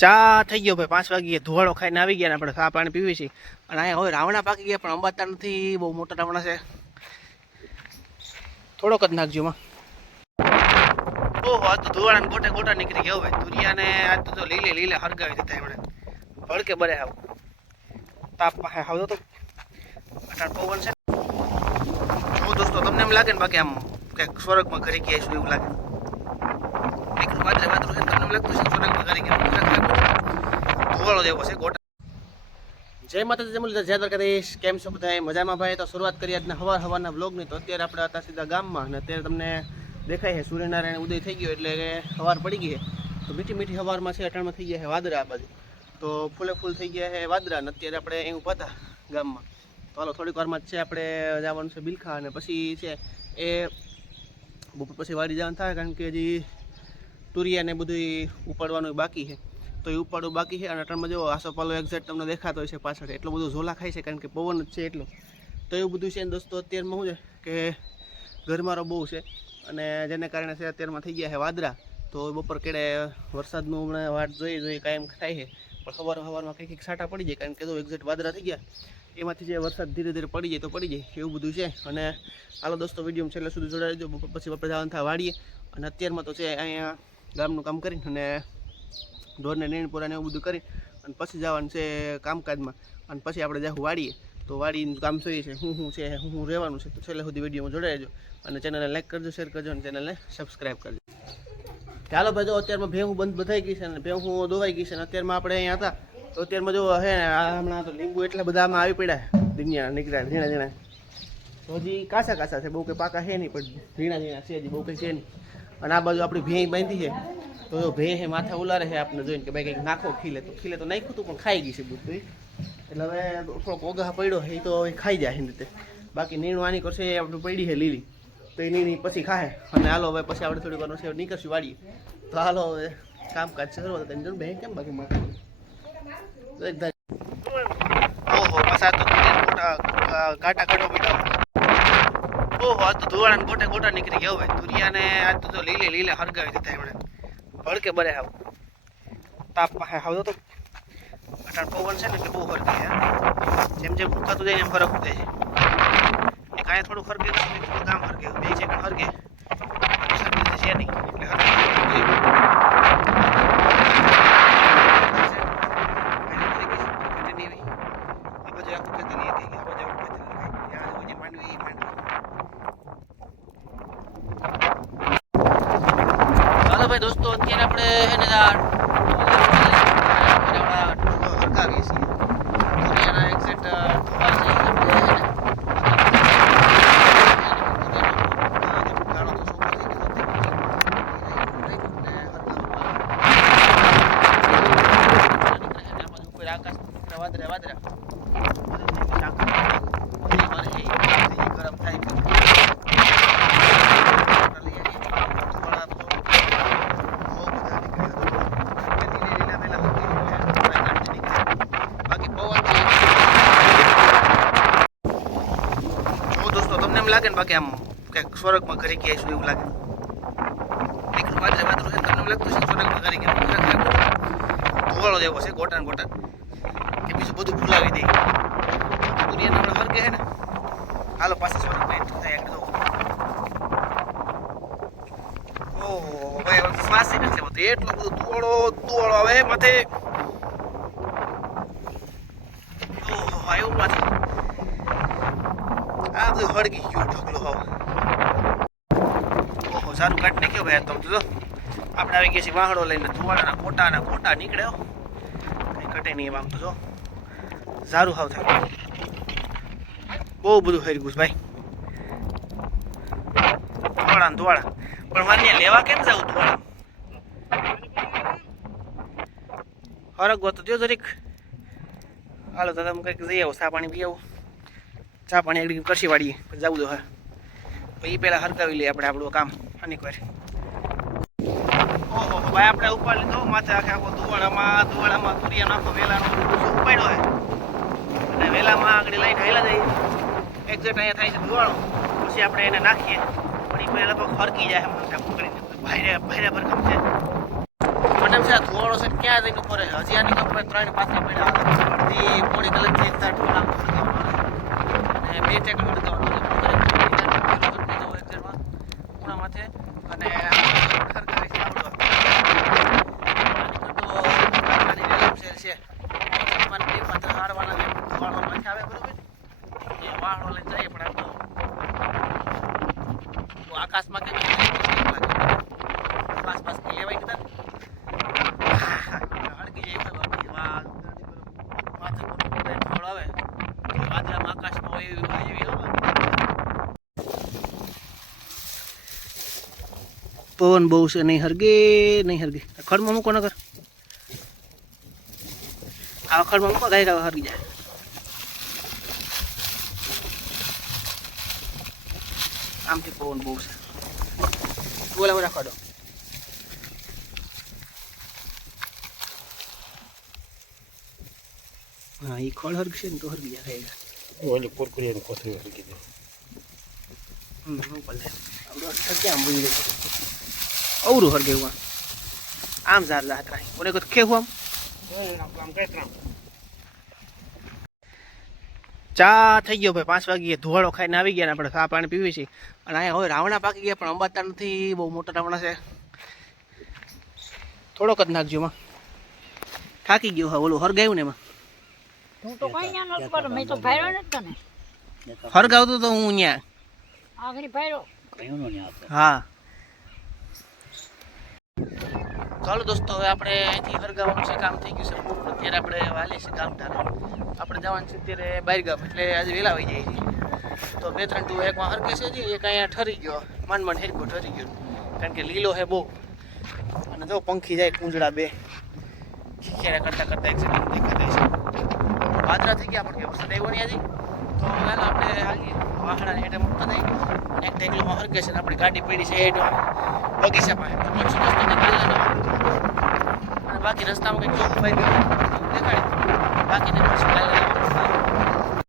ચા થઈ ગયો ભાઈ, પાંચ વાગ્યે ધુવાડો ખાઈને આવી ગયા ને આપણે ચા પાણી પીવી છીએ અને અહીંયા હવે રાવણા પાકી ગયા, પણ અંબાતા નથી. બહુ મોટા રાવણા છે. થોડોક જ નાખજો માં ઓહો, આ તો ધુવાડા ગોટે ગોટા નીકળી ગયા ભાઈ. તુરિયાને આજ તો જો લીલે લીલે હરગાવી દીધા એમણે. ભડકે બરે આવ. તાપ પાસે આવતો તો અટાણ પવન છે. દોસ્તો, તમને એમ લાગે ને બાકી આમ કંઈક સ્વર્ગમાં ઘરે ગયા છું એવું લાગે નીકળું વાદરે વાદરું છે ને તમને એમ જય માતાજી જમલ જય દ્વારકાધીશ. કેમ છો બધા મજામાં ભાઈ? તો શરૂઆત કરી આજના હવાર હવારના બ્લોગની તો અત્યારે આપણે હતા સીધા ગામમાં અને અત્યારે તમને દેખાય છે, સૂર્યનારાયણ ઉદય થઈ ગયો એટલે હવાર પડી ગઈ તો મીઠી મીઠી હવારમાં છે, અટાણમાં થઈ ગયા છે વાદળા આ બાજુ. તો ફૂલે ફૂલ થઈ ગયા છે વાદરા અને અત્યારે આપણે અહીં ઊભા હતા ગામમાં. તો હાલો, થોડીક વારમાં જ છે, આપણે જવાનું છે બિલખા અને પછી છે એ બપોર પછી વાડી જવાનું થાય, કારણ કે હજી તુરિયાને બધું ઉપાડવાનું બાકી છે. તો એ ઉપાડવું બાકી છે અને અટાણમાં જો આસોપાલો એક્ઝેક્ટ તમને દેખાતો હોય છે પાછળ, એટલો બધો ઝોલા ખાય છે કારણ કે પવન જ છે એટલો. તો એવું બધું છે દોસ્તો, અત્યારમાં શું છે કે ઘરમારો બહુ છે અને જેને કારણે છે અત્યારમાં થઈ ગયા છે વાદળા. તો બપોર કેડે વરસાદનું હમણાં વાટ જોઈ જોઈ કાયમ થાય છે. પણ સવાર સવારમાં કંઈક કંઈક સાટા પડી જાય કારણ કે જો એક્ઝેક્ટ વાદળા થઈ ગયા, એમાંથી જે વરસાદ ધીરે ધીરે પડી જાય તો પડી જાય, એવું બધું છે. અને હાલો દોસ્તો, વીડિયો છેલ્લે સુધી જોડાઈ દો પછી આપણે જવાનું થાય વાડીએ. અને અત્યારમાં તો છે અહીંયા ગામનું કામ કરીને અને ઢોરને, નીણ એવું બધું કરી અને પછી જવાનું છે કામકાજમાં. અને પછી આપણે જાઉં વાડીએ. તો વાડીનું કામ જોઈએ છે શું શું છે શું શું રહેવાનું છે. તો છેલ્લે સુધી વિડીયોમાં જોડાઈ અને ચેનલને લાઈક કરજો, શેર કરજો અને ચેનલને સબસ્ક્રાઈબ કરજો. ચાલો ભાઈ, જો અત્યારમાં ભેહું બંધ બધાઈ ગઈ છે અને ભેહું દોવાઈ ગઈ છે અને અત્યારમાં આપણે અહીંયા હતા. તો અત્યારમાં જો હે ને હમણાં તો લીંબુ એટલા બધા આમાં આવી પડ્યા દુનિયા નીકળ્યા ઝીણા ઝીણા તો હજી કાસા કાસા છે, બહુ કંઈ પાકા છે નહીં, પણ ઝીણા ઝીણા છે હજી, બહુ કંઈ છે નહીં. અને આ બાજુ આપણી ભેં બાંધી છે. તો જો ભેં હે માથે ઉલારે છે આપણે જોઈને કે ભાઈ કંઈક નાખો, ખીલે તો. ખીલે તો નાખ્યું હતું પણ ખાઈ ગઈ છે બધું એટલે હવે થોડોક ઓગા પડ્યો એ તો હવે ખાઈ જાય એની રીતે. બાકી નીણું આની કરશે, એ આપણે પડી છે લીલી. તો એ નીણી પછી ખાય અને હાલો હવે પછી આપણે થોડીક વાર છે નીકળશું વાળીએ તો હાલો હવે કામકાજ શરૂ થતા તેની ભેં કેમ બાકી માથે. ઓહો, પાછા તો કાંટા કાઢો બેટા ઓહો આ તો ધોવાણા ગોટે ગોટા નીકળી ગયા હવે તુરિયાને આજ તો લીલે લીલે હરગાવી દીધા એમણે. ભડકે બરે આવ તાપ પાસે આવતો તો અટાણ પવન છે ને એટલે બહુ ફરકી છે જેમ જેમ ફૂંકાતું જાય એમ ફરક થાય છે. કાંઈ થોડું હરગે થોડું કામ હરગે બે છે કે ફરકે બાકી સરખી રીતે છે નહીં એટલે હરકે આ બાજુ આખું ખેતર એક આ બાજુ આખું ખેતર ત્યાં સુધી માંડવી માંડવી ચાલો ભાઈ દોસ્તો અત્યારે આપણે એને હરકાવીએ છીએ દુનિયાના એક્ઝેક્ટ ઠોકા છે ગાળો તો સોપો થઈ ગયો હતો. ને હરકાવું. ઉપર આકાશ વાદળા વાદળા ગરમ થાય જો દોસ્તો તમને એમ લાગે ને બાકી આમ ક્યાંક સ્વર્ગમાં ઘરે ગયા છું એવું લાગે. નીકળું વાદરે વાદરું છે તમને છે સ્વર્ગમાં ઘરે ગયા ધુવાળો જેવો છે ગોટા ને ગોટા કે બીજું બધું ભૂલાવી દે. દુનિયાને આપણે હરકે છે ને. હાલો પાસે ઓહો, ભાઈ, હવે નથી લેવાતો એટલો બધો ધુવાળો ધુવાળો આવે માથે ઓહો આવ્યું માથે આ બધું હળગી ગયું ઢગલો હવે ઓહો સારું કાઢ નાખ્યો ભાઈ તો જો. આપણે આવી ગયા છીએ વાહડો લઈને ધુવાડાના કોટાના કોટા નીકળ્યો. કંઈ કટે નહીં આમ તો જો. સારું હાવ થાય. બહુ બધું હરી ગયું ભાઈ. ને ધુવાડા. પણ માન્ય લેવા કેમ જવું ધુવાડા? હરગવો તો જો જરીક. હાલો તો તમે કંઈક જઈ આવો, ચા પાણી પી આવો. ચા પાણી એકડી કરશી વાળીએ જવું તો હા. પછી પહેલાં હરકાવી લઈએ આપણે આપણું કામ અનેક વાર. ઓહો ભાઈ, આપણે ઉપર લીધો, માથે આખે આખો ધુવાડામાં ધુવાડામાં તુરિયા નાખો, વેલાનો ઉપાડ્યો હોય અને વેલામાં આગળ લઈને હેલા જઈએ એક્ઝેક્ટ અહીંયા થાય છે ધુવાળો પછી આપણે એને નાખીએ. પણ એ પહેલાં લગભગ ફરકી જાય એમ આપણે કરીને ભાઈરે ભાઈરે ભરખમ છે. મેડમ છે, આ ધુવાળો છે ક્યાં જઈને ઉપર? હજી આની ખબર ત્રણ પાછા પડ્યા. અડધી એ પોણી કલાકથી અને બે ટેકર હળગાવવાનો ખૂણા માથે અને ખરખરી છે આવડો તો આની રેલમ શેર છે તમારે બે પાથરા હારવાના છે ધુવાળો માથે આવે બરોબર એ વાહડો લઈને જઈએ પણ આમ તો તો આકાશમાં કે આસપાસ કે લેવાય કીધા હળગી જાય તો બાપી વાહ માથે પર થોડો આવે તો વાદળામાં આકાશમાં હોય એવી હોય એવી હવા પવન બહુ છે નહીં હરગે નહીં હરગે. ખડમાં મૂકો નગર આ ખડમાં મૂકો ગાય હરગી જાય. આમથી પવન બહુ છે. બોલા બોલા ખડો હા એ ખડ હરગશે ને તો હરગી જાય ઓલી કોથળી હરગી હમ ભલે ક્યાં ભૂલી અવરું હરગે હું हुआ आम जार રાય ઓને કહું ખેવું આમ. हुआ ચા થઈ ગયો ભાઈ. પાંચ વાગે ધોવાળો ખાઈને આવી ગયા ને આપણે ચા પાણી પીવી છીએ અને અહીંયા હવે રાવણા પાકી ગયા પણ અંબાતા નથી. બહુ મોટા રાવણા છે. થોડોક જ નાખજો એમાં. થાકી ગયો હા ઓલું હરગાયું ને એમાં. હું તો કઈ ના નતો કર્યો મેં તો ફાયરો ને તને. હરગાવતો તો હું ત્યાં હા. ચાલો દોસ્તો, હવે આપણે અહીંથી હરગાવાનું છે, કામ થઈ ગયું છે પૂરું. અત્યારે આપણે વાલી છે ગામ તારા આપણે જવાનું છે અત્યારે બહાર ગામ એટલે આજે વહેલા આવી જાય છે તો બે ત્રણ ટુ એકમાં હરકે છે જી એક અહીંયા ઠરી ગયો. માંડ માંડ હેરકો ઠરી ગયો. કારણ કે લીલો છે બહુ. અને જો પંખી જાય કુંજડા બે. ખીખેરા કરતા કરતા એક સેકન્ડ દેખાતા છે. પાદરા થઈ ગયા પણ વરસાદ આવ્યો નહીં આજે તો વહેલા આપણે હાલીએ. વાહણા હેઠે મૂકતા નહીં. એક ટેકલીમાં હરગે છે આપણી ગાડી પડી છે હેઠ બગીચા પાસે. અને બાકી રસ્તામાં કંઈક ચોખ્ખું દેખાડી બાકીને પછી